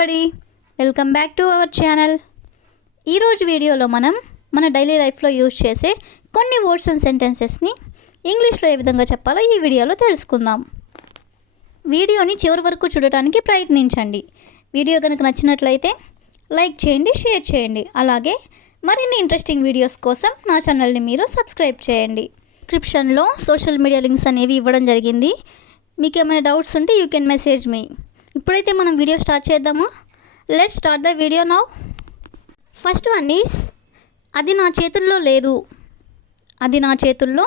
Everybody, welcome back to our channel. ఈరోజు వీడియోలో మనం మన డైలీ లైఫ్లో యూజ్ చేసే కొన్ని వర్డ్స్ అండ్ సెంటెన్సెస్ని ఇంగ్లీష్లో ఏ విధంగా చెప్పాలో ఈ వీడియోలో తెలుసుకుందాం. వీడియోని చివరి వరకు చూడటానికి ప్రయత్నించండి. వీడియో కనుక నచ్చినట్లయితే లైక్ చేయండి, షేర్ చేయండి. అలాగే మరిన్ని ఇంట్రెస్టింగ్ వీడియోస్ కోసం నా ఛానల్ని మీరు సబ్స్క్రైబ్ చేయండి. డిస్క్రిప్షన్లో సోషల్ మీడియా లింక్స్ అనేవి ఇవ్వడం జరిగింది. మీకు ఏమైనా డౌట్స్ ఉంటే యూ కెన్ మెసేజ్ మీ. ఇప్పుడైతే మనం వీడియో స్టార్ట్ చేద్దామా? Let's start the video now. First one is అది నా చేతుల్లో లేదు. అది నా చేతుల్లో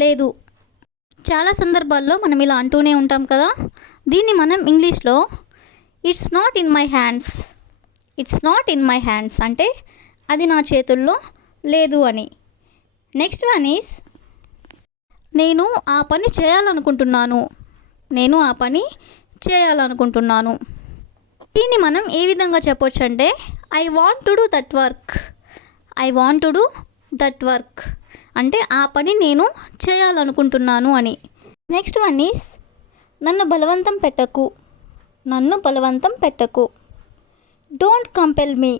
లేదు. చాలా సందర్భాల్లో మనం ఇలా అంటూనే ఉంటాం కదా. దీన్ని మనం ఇంగ్లీష్లో it's not in my hands. It's not in my hands అంటే అది నా చేతుల్లో లేదు అని. నెక్స్ట్ వన్ ఈస్ నేను ఆ పని చేయాలనుకుంటున్నాను. నేను ఆ పని చేయాలనుకుంటున్నాను. దీన్ని మనం ఏ విధంగా చెప్పొచ్చు అంటే I want to do that work. I want to do that work అంటే ఆ పని నేను చేయాలనుకుంటున్నాను అని. నెక్స్ట్ వన్ ఈస్ నన్ను బలవంతం పెట్టకు. నన్ను బలవంతం పెట్టకు. Don't compel me.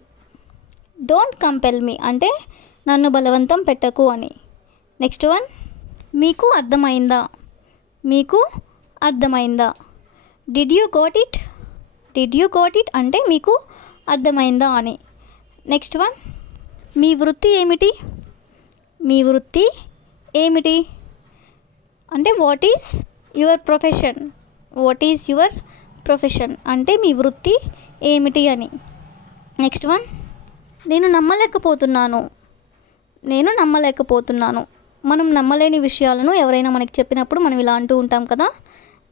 Don't compel me అంటే నన్ను బలవంతం పెట్టకు అని. నెక్స్ట్ వన్ మీకు అర్థమైందా. మీకు అర్థమైందా. Did you got it. Did you got it అంటే మీకు అర్థమైందా అని. నెక్స్ట్ వన్ మీ వృత్తి ఏమిటి. మీ వృత్తి ఏమిటి అంటే what is your profession. What is your profession అంటే మీ వృత్తి ఏమిటి అని. నెక్స్ట్ వన్ నేను నమ్మలేకపోతున్నాను. నేను నమ్మలేకపోతున్నాను. మనం నమ్మలేని విషయాలను ఎవరైనా మనకి చెప్పినప్పుడు మనం ఇలా అంటూ ఉంటాం కదా.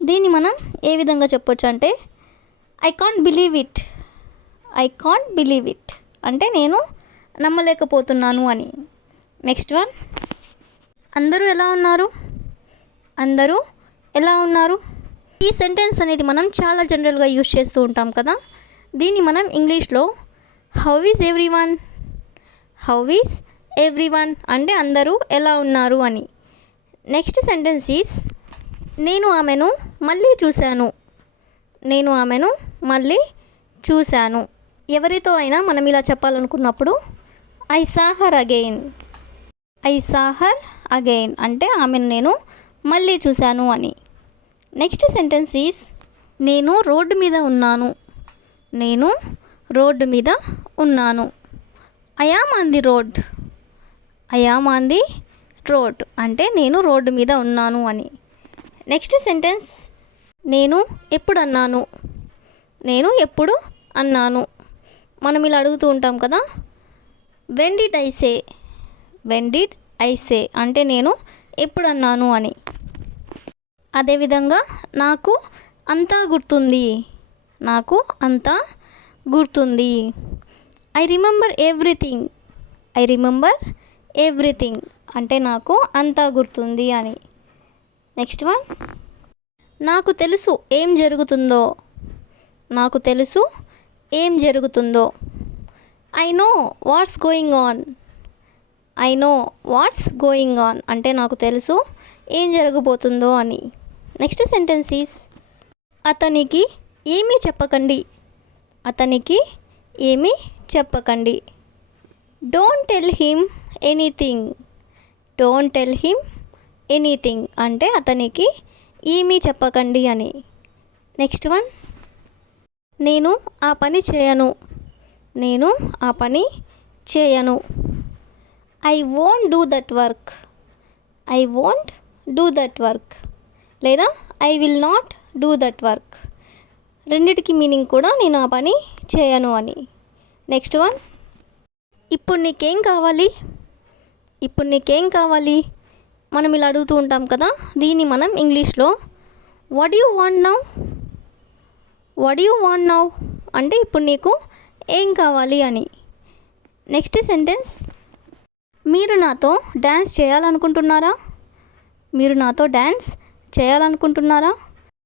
దీన్ని మనం ఏ విధంగా చెప్పొచ్చు అంటే I can't believe it. I can't believe it అంటే నేను నమ్మలేకపోతున్నాను అని. నెక్స్ట్ వన్ అందరూ ఎలా ఉన్నారు. అందరూ ఎలా ఉన్నారు. ఈ సెంటెన్స్ అనేది మనం చాలా జనరల్గా యూజ్ చేస్తూ ఉంటాం కదా. దీన్ని మనం ఇంగ్లీష్లో how is every one. How is every one అంటే అందరూ ఎలా ఉన్నారు అని. నెక్స్ట్ సెంటెన్స్ ఈజ్ నేను ఆమెను మళ్ళీ చూశాను. నేను ఆమెను మళ్ళీ చూశాను. ఎవరితో అయినా మనం ఇలా చెప్పాలనుకున్నప్పుడు I saw her again. I saw her again అంటే ఆమెను నేను మళ్ళీ చూశాను అని. నెక్స్ట్ సెంటెన్స్ ఈజ్ నేను రోడ్డు మీద ఉన్నాను. నేను రోడ్డు మీద ఉన్నాను. I am on the road. I am on the road అంటే నేను రోడ్డు మీద ఉన్నాను అని. నెక్స్ట్ సెంటెన్స్ నేను ఎప్పుడు అన్నాను. నేను ఎప్పుడు అన్నాను. మనం ఇలా అడుగుతూ ఉంటాం కదా. When did I say. When did I say అంటే నేను ఎప్పుడు అన్నాను అని. అదేవిధంగా నాకు అంతా గుర్తుంది. నాకు అంతా గుర్తుంది. I remember everything. I remember everything అంటే నాకు అంతా గుర్తుంది అని. నెక్స్ట్ వన్ నాకు తెలుసు ఏం జరుగుతుందో. నాకు తెలుసు ఏం జరుగుతుందో. I know what's going on. I know what's going on అంటే నాకు తెలుసు ఏం జరగబోతుందో అని. నెక్స్ట్ సెంటెన్స్ ఈస్ అతనికి ఏమీ చెప్పకండి. అతనికి ఏమీ చెప్పకండి. Don't tell him anything. Don't tell him anything అంటే అతనికి ఏమీ చెప్పకండి అని. నెక్స్ట్ వన్ నేను ఆ పని చేయను. నేను ఆ పని చేయను. I won't do that work. I won't do that work లేదా I will not do that work రెండిటికి మీనింగ్ కూడా నేను ఆ పని చేయను అని. నెక్స్ట్ వన్ ఇప్పుడు నీకేం కావాలి. ఇప్పుడు నీకేం కావాలి మనం ఇలా అడుగుతూ ఉంటాం కదా. దీన్ని మనం ఇంగ్లీష్లో what you want now. What you want now అంటే ఇప్పుడు నీకు ఏం కావాలి అని. నెక్స్ట్ సెంటెన్స్ మీరు నాతో డ్యాన్స్ చేయాలనుకుంటున్నారా. మీరు నాతో డ్యాన్స్ చేయాలనుకుంటున్నారా.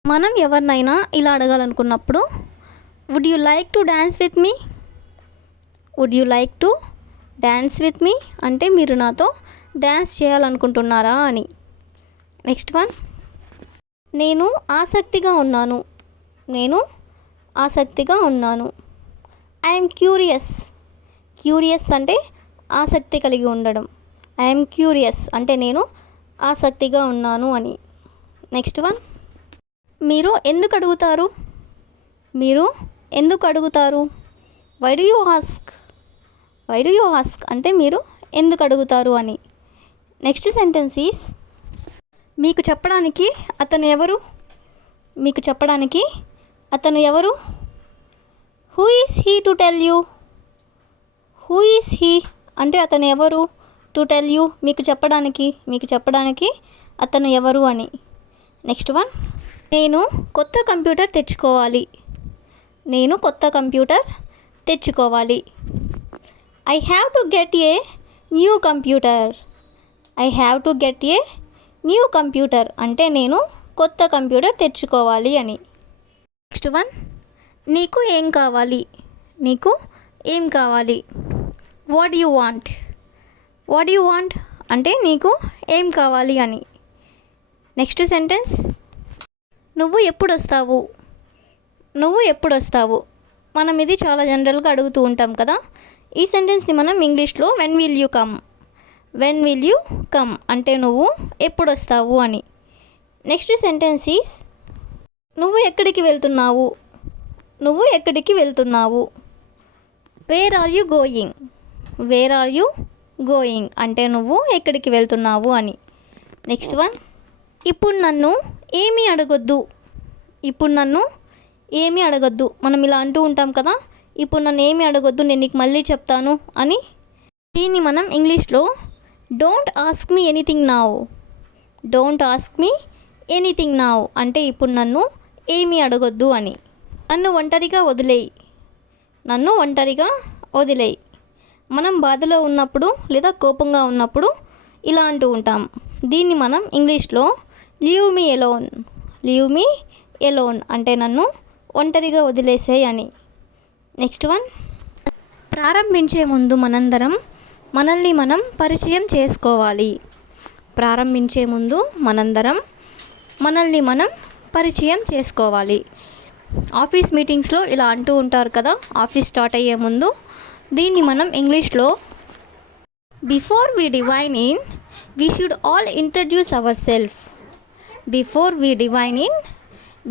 మనం ఎవరినైనా ఇలా అడగాలనుకున్నప్పుడు would you like to dance with me. Would you like to dance with me అంటే మీరు నాతో డ్యాన్స్ చేయాలనుకుంటున్నారా అని. నెక్స్ట్ వన్ నేను ఆసక్తిగా ఉన్నాను. నేను ఆసక్తిగా ఉన్నాను. I'm curious. క్యూరియస్ అంటే ఆసక్తి కలిగి ఉండడం. ఐఎమ్ క్యూరియస్ అంటే నేను ఆసక్తిగా ఉన్నాను అని. నెక్స్ట్ వన్, మీరు ఎందుకు అడుగుతారు? మీరు ఎందుకు అడుగుతారు? Why do you ask? Why do you ask అంటే మీరు ఎందుకు అడుగుతారు అని. నెక్స్ట్ సెంటెన్స్ ఈస్, మీకు చెప్పడానికి అతను ఎవరు? మీకు చెప్పడానికి అతను ఎవరు? Who is he to tell you? Who is he అంటే అతను ఎవరు? టు టెల్ యూ మీకు చెప్పడానికి అతను ఎవరు అని. నెక్స్ట్ వన్, నేను కొత్త కంప్యూటర్ తెచ్చుకోవాలి. నేను కొత్త కంప్యూటర్ తెచ్చుకోవాలి. I have to get a new computer. I have to get a new computer అంటే నేను కొత్త కంప్యూటర్ తెచ్చుకోవాలి అని. నెక్స్ట్ వన్, నీకు ఏం కావాలి? నీకు ఏం కావాలి? What you want? What you want అంటే నీకు ఏం కావాలి అని. నెక్స్ట్ సెంటెన్స్, నువ్వు ఎప్పుడు వస్తావు? నువ్వు ఎప్పుడు వస్తావు? మనం ఇది చాలా జనరల్గా అడుగుతూ ఉంటాం కదా. ఈ సెంటెన్స్ని మనం ఇంగ్లీష్లో when will you come. When will you come అంటే నువ్వు ఎప్పుడు వస్తావు అని. నెక్స్ట్ సెంటెన్స్ ఈస్, నువ్వు ఎక్కడికి వెళ్తున్నావు? నువ్వు ఎక్కడికి వెళ్తున్నావు? Where are you going? Where are you going అంటే నువ్వు ఎక్కడికి వెళ్తున్నావు అని. నెక్స్ట్ వన్, ఇప్పుడు నన్ను ఏమీ అడగొద్దు. ఇప్పుడు నన్ను ఏమీ అడగొద్దు. మనం ఇలా అంటూ ఉంటాం కదా, ఇప్పుడు నన్ను ఏమీ అడగొద్దు, నేను నీకు మళ్ళీ చెప్తాను అని. దీన్ని మనం ఇంగ్లీష్లో don't ask me anything now. Don't ask me anything now అంటే ఇప్పుడు నన్ను ఏమీ అడగొద్దు అని. నన్ను ఒంటరిగా వదిలేయి. నన్ను ఒంటరిగా వదిలేయి. మనం బాధలో ఉన్నప్పుడు లేదా కోపంగా ఉన్నప్పుడు ఇలా అంటూ ఉంటాం. దీన్ని మనం ఇంగ్లీష్లో leave me alone. Leave me alone అంటే నన్ను ఒంటరిగా వదిలేసేయ్ అని. నెక్స్ట్ వన్, ప్రారంభించే ముందు మనందరం మనల్ని మనం పరిచయం చేసుకోవాలి. ప్రారంభించే ముందు మనందరం మనల్ని మనం పరిచయం చేసుకోవాలి. ఆఫీస్ మీటింగ్స్లో ఇలా అంటూ ఉంటారు కదా, ఆఫీస్ స్టార్ట్ అయ్యే ముందు. దీన్ని మనం ఇంగ్లీష్లో before we dive in we should all introduce our self. Before we dive in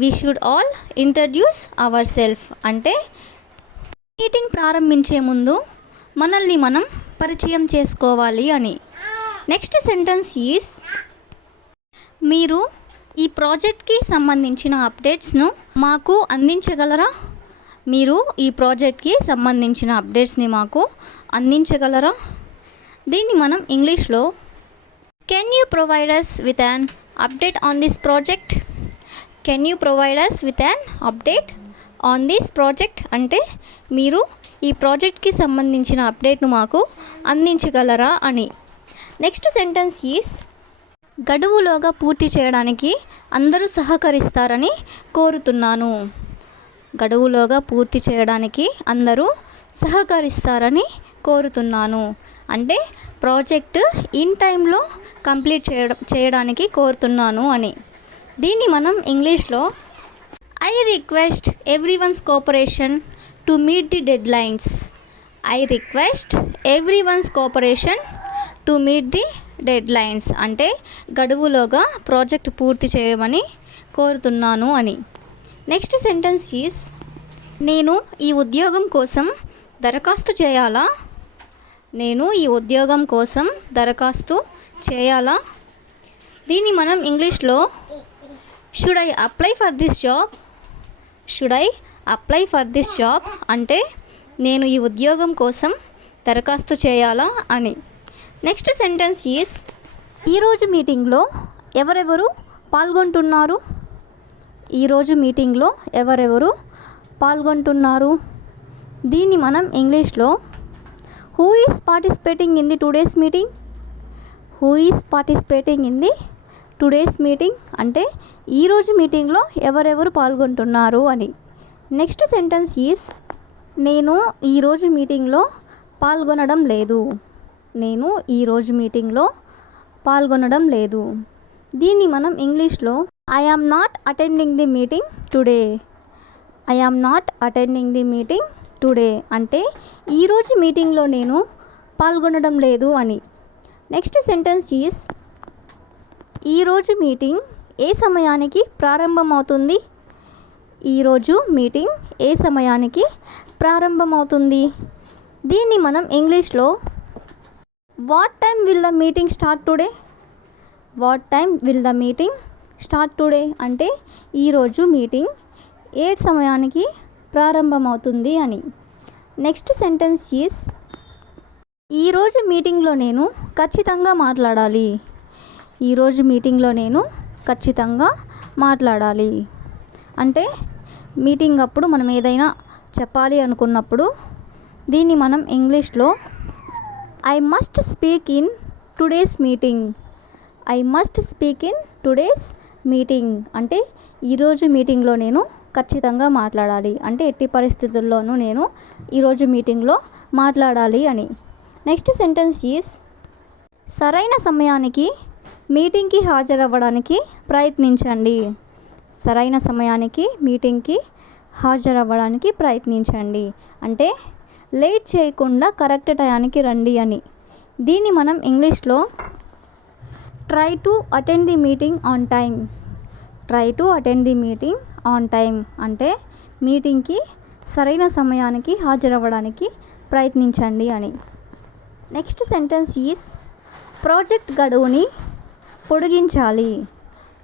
we should all introduce our self అంటే మీటింగ్ ప్రారంభించే ముందు మనల్ని మనం పరిచయం చేసుకోవాలి అని. నెక్స్ట్ సెంటెన్స్ ఈస్, మీరు ఈ ప్రాజెక్ట్కి సంబంధించిన అప్డేట్స్ను మాకు అందించగలరా? మీరు ఈ ప్రాజెక్ట్కి సంబంధించిన అప్డేట్స్ని మాకు అందించగలరా? దీన్ని మనం ఇంగ్లీష్లో can you provide us with an update on this project? Can you provide us with an update on this project అంటే మీరు ఈ ప్రాజెక్ట్కి సంబంధించిన అప్డేట్ను మాకు అందించగలరా అని. నెక్స్ట్ సెంటెన్స్ ఈస్, గడువులోగా పూర్తి చేయడానికి అందరూ సహకరిస్తారని కోరుతున్నాను. గడువులోగా పూర్తి చేయడానికి అందరూ సహకరిస్తారని కోరుతున్నాను అంటే ప్రాజెక్ట్ ఇన్ టైంలో కంప్లీట్ చేయడానికి కోరుతున్నాను అని. దీన్ని మనం ఇంగ్లీష్లో I request everyone's cooperation to meet the dead lines. I request everyone's cooperation to meet the dead lines అంటే గడువులోగా ప్రాజెక్ట్ పూర్తి చేయమని కోరుతున్నాను అని. నెక్స్ట్ సెంటెన్స్ ఈస్, నేను ఈ ఉద్యోగం కోసం దరఖాస్తు చేయాలా? నేను ఈ ఉద్యోగం కోసం దరఖాస్తు చేయాలా? దీన్ని మనం ఇంగ్లీష్లో should I apply for this job? Should I apply for this job అంటే నేను ఈ ఉద్యోగం కోసం దరఖాస్తు చేయాలా అని. నెక్స్ట్ సెంటెన్స్ ఈస్, ఈరోజు మీటింగ్లో ఎవరెవరు పాల్గొంటున్నారు? ఈరోజు మీటింగ్లో ఎవరెవరు పాల్గొంటున్నారు? దీన్ని మనం ఇంగ్లీష్లో who is participating in the today's meeting? Who is participating in the today's meeting అంటే ఈరోజు మీటింగ్లో ఎవరెవరు పాల్గొంటున్నారు అని. నెక్స్ట్ సెంటెన్స్ ఈస్, నేను ఈరోజు మీటింగ్లో పాల్గొనడం లేదు. నేను ఈరోజు మీటింగ్లో పాల్గొనడం లేదు. దీన్ని మనం ఇంగ్లీష్లో I am not attending the meeting today. I am not attending the meeting today అంటే ఈరోజు మీటింగ్లో నేను పాల్గొనడం లేదు అని. నెక్స్ట్ సెంటెన్స్ ఈస్ ఈరోజు మీటింగ్ ఏ సమయానికి ప్రారంభమవుతుంది. ఈరోజు మీటింగ్ ఏ సమయానికి ప్రారంభమవుతుంది. దీన్ని మనం ఇంగ్లీష్లో what time will the meeting start today. What time will the meeting start today అంటే ఈరోజు మీటింగ్ ఏ సమయానికి ప్రారంభమవుతుంది అని. నెక్స్ట్ సెంటెన్స్ ఈస్ ఈరోజు మీటింగ్లో నేను ఖచ్చితంగా మాట్లాడాలి. ఈరోజు మీటింగ్లో నేను ఖచ్చితంగా మాట్లాడాలి అంటే మీటింగ్ అప్పుడు మనం ఏదైనా చెప్పాలి అనుకున్నప్పుడు దీన్ని మనం ఇంగ్లీష్లో I must speak in today's meeting. I must speak in today's meeting అంటే ఈరోజు మీటింగ్లో నేను ఖచ్చితంగా మాట్లాడాలి అంటే ఎట్టి పరిస్థితుల్లోనూ నేను ఈరోజు మీటింగ్లో మాట్లాడాలి అని. నెక్స్ట్ సెంటెన్స్ ఈస్ సరైన సమయానికి మీటింగ్కి హాజరవ్వడానికి ప్రయత్నించండి. సరైన సమయానికి మీటింగ్కి హాజరవ్వడానికి ప్రయత్నించండి అంటే లేట్ చేయకుండా కరెక్ట్ టయానికి రండి అని. దీన్ని మనం ఇంగ్లీష్లో try to attend the meeting on time. Try to attend the meeting on time అంటే మీటింగ్కి సరైన సమయానికి హాజరవ్వడానికి ప్రయత్నించండి అని. నెక్స్ట్ సెంటెన్స్ ఈస్ ప్రాజెక్ట్ గడువుని పొడిగించాలి.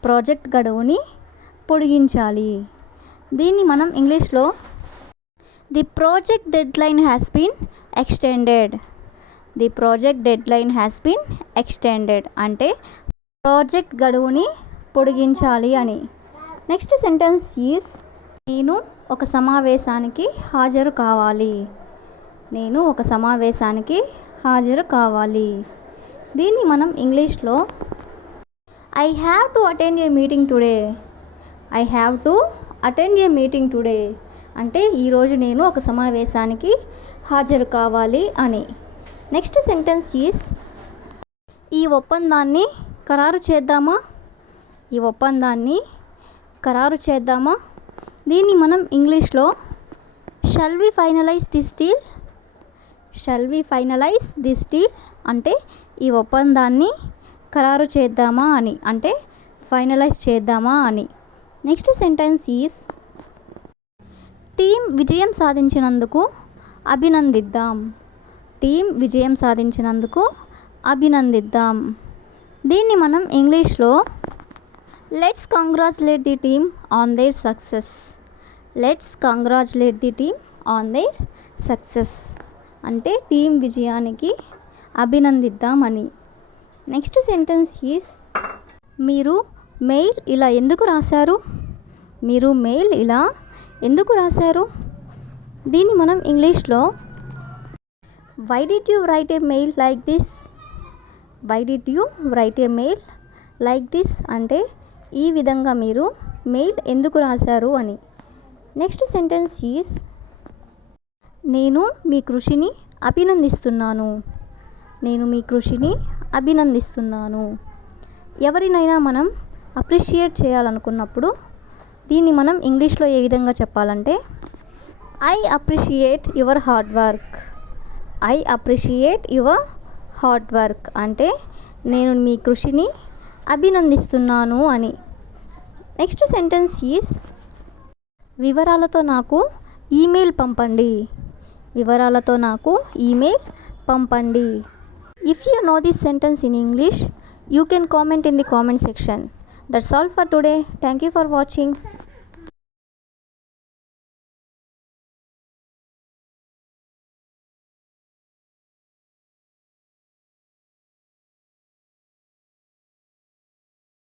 ప్రాజెక్ట్ గడువుని పొడిగించాలి. దీన్ని మనం ఇంగ్లీష్లో the project deadline has been extended. The project deadline has been extended అంటే ప్రాజెక్ట్ గడువుని పొడిగించాలి అని. నెక్స్ట్ సెంటెన్స్ ఈస్ నేను ఒక సమావేశానికి హాజరు కావాలి. నేను ఒక సమావేశానికి హాజరు కావాలి. దీన్ని మనం ఇంగ్లీష్లో I have to attend A meeting today. I have to attend A meeting today అంటే ఈరోజు నేను ఒక సమావేశానికి హాజరు కావాలి అని. నెక్స్ట్ సెంటెన్స్ ఈస్ ఈ ఒప్పందాన్ని ఖరారు చేద్దామా. ఈ ఒప్పందాన్ని ఖరారు చేద్దామా. దీన్ని మనం ఇంగ్లీష్లో shall we finalise this deal. Shall we finalise this deal అంటే ఈ ఒప్పందాన్ని ఖరారు చేద్దామా అని అంటే ఫైనలైజ్ చేద్దామా అని. నెక్స్ట్ సెంటెన్స్ ఈస్ టీం విజయం సాధించినందుకు అభినందిద్దాం. టీం విజయం సాధించినందుకు అభినందిద్దాం. దీన్ని మనం ఇంగ్లీష్లో let's congratulate the team on their success. Let's congratulate the team on their success అంటే టీం విజయానికి అభినందిద్దాం అని. నెక్స్ట్ సెంటెన్స్ ఈస్ మీరు మెయిల్ ఇలా ఎందుకు రాశారు. మీరు మెయిల్ ఇలా ఎందుకు రాశారు. దీన్ని మనం ఇంగ్లీష్లో why did you write a mail like this. Why did you write a mail like this అంటే ఈ విధంగా మీరు మెయిల్ ఎందుకు రాశారు అని. నెక్స్ట్ సెంటెన్స్ ఈస్ నేను మీ కృషిని అభినందిస్తున్నాను. నేను మీ కృషిని అభినందిస్తున్నాను. ఎవరినైనా మనం అప్రిషియేట్ చేయాలనుకున్నప్పుడు దీన్ని మనం ఇంగ్లీష్లో ఏ విధంగా చెప్పాలంటే I appreciate your hard work. I appreciate your hard work అంటే నేను మీ కృషిని అభినందిస్తున్నాను అని. నెక్స్ట్ సెంటెన్స్ ఈస్ వివరాలతో నాకు ఈమెయిల్ పంపండి. వివరాలతో నాకు ఈమెయిల్ పంపండి. If you know this sentence in English, you can comment in the comment section. That's all for today. Thank you for watching.